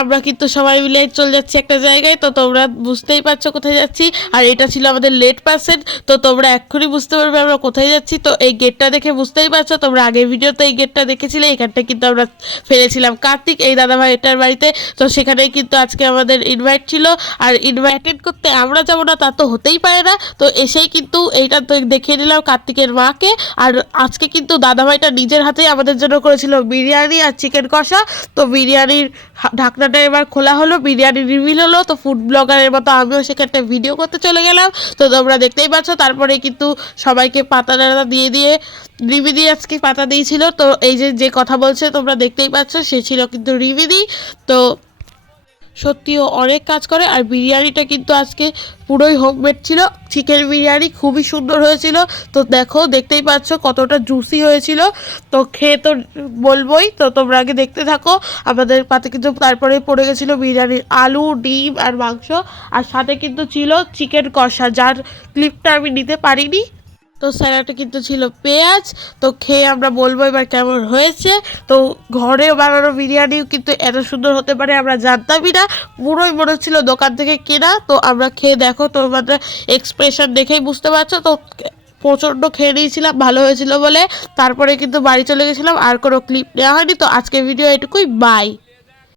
আমরা কিন্তু সবাই মিলে চলে যাচ্ছি একটা জায়গায়। তো তোমরা বুঝতেই পারছো কোথায় যাচ্ছি। আর এটা ছিল আমাদের লেট পার্সেন্ট। তো তোমরা এক্ষুনি বুঝতে পারবে আমরা কোথায় যাচ্ছি। তো এই গেটটা দেখে বুঝতেই পারছো, তোমরা আগের ভিডিওতে এই গেটটা দেখেছিলে। এখানটা কিন্তু আমরা ফেলেছিলাম কার্তিক এই দাদাভাই এটার বাড়িতে। তো সেখানেই কিন্তু আজকে আমাদের ইনভাইট ছিল। আর ইনভাইটেড করতে আমরা যাবো না তা তো হতেই পারে না। তো এসেই কিন্তু এইটা তো দেখিয়ে দিলাম কার্তিকের মাকে। আর আজকে কিন্তু দাদাভাইটা নিজের হাতেই আমাদের জন্য করেছিল বিরিয়ানি আর চিকেন কষা। তো বিরিয়ানির ঢাকনাটা এবার খোলা হলো, বিরিয়ানি রিভিল হলো। তো ফুড ব্লগারের মতো আমিও সেখানে ভিডিও করতে চলে গেলাম। তো তোমরা দেখতেই পাচ্ছ। তারপরে কিন্তু সবাইকে পাতা টাতা দিয়ে দিয়ে রিমিদি আজকে পাতা দিয়েছিল। তো এই যে কথা বলছে তোমরা দেখতেই পাচ্ছ, সে ছিল কিন্তু রিমিদি। তো সত্যিও অনেক কাজ করে। আর বিরিয়ানিটা কিন্তু আজকে পুরোই হোমমেড ছিল। চিকেন বিরিয়ানি খুবই সুন্দর হয়েছিল। তো দেখো দেখতেই পাচ্ছ কতটা জুসি হয়েছিল। তো খেয়ে তো বলবোই। তো তোমরা আগে দেখতে থাকো। আমাদের পাতে কিন্তু তারপরে পড়ে গেছিলো বিরিয়ানির আলু, ডিম আর মাংস। আর সাথে কিন্তু ছিল চিকেন কষা, যার ক্লিপটা আমি নিতে পারিনি। তো স্যালাডে কিন্তু ছিল পেঁয়াজ। তো খেয়ে আমরা বলবো এবার কেমন হয়েছে। তো ঘরে বানানো বিরিয়ানিও কিন্তু এত সুন্দর হতে পারে আমরা জানতামই না। পুরোই মনে হচ্ছিল দোকান থেকে কেনা। তো আমরা খেয়ে দেখো, তোমাদের এক্সপ্রেশন দেখেই বুঝতে পারছো। তো প্রচণ্ড খেয়ে নিয়েছিলাম ভালো হয়েছিল বলে। তারপরে কিন্তু বাড়ি চলে গেছিলাম, আর কোনো ক্লিপ নেওয়া হয়নি। তো আজকের ভিডিও এটুকুই, বাই।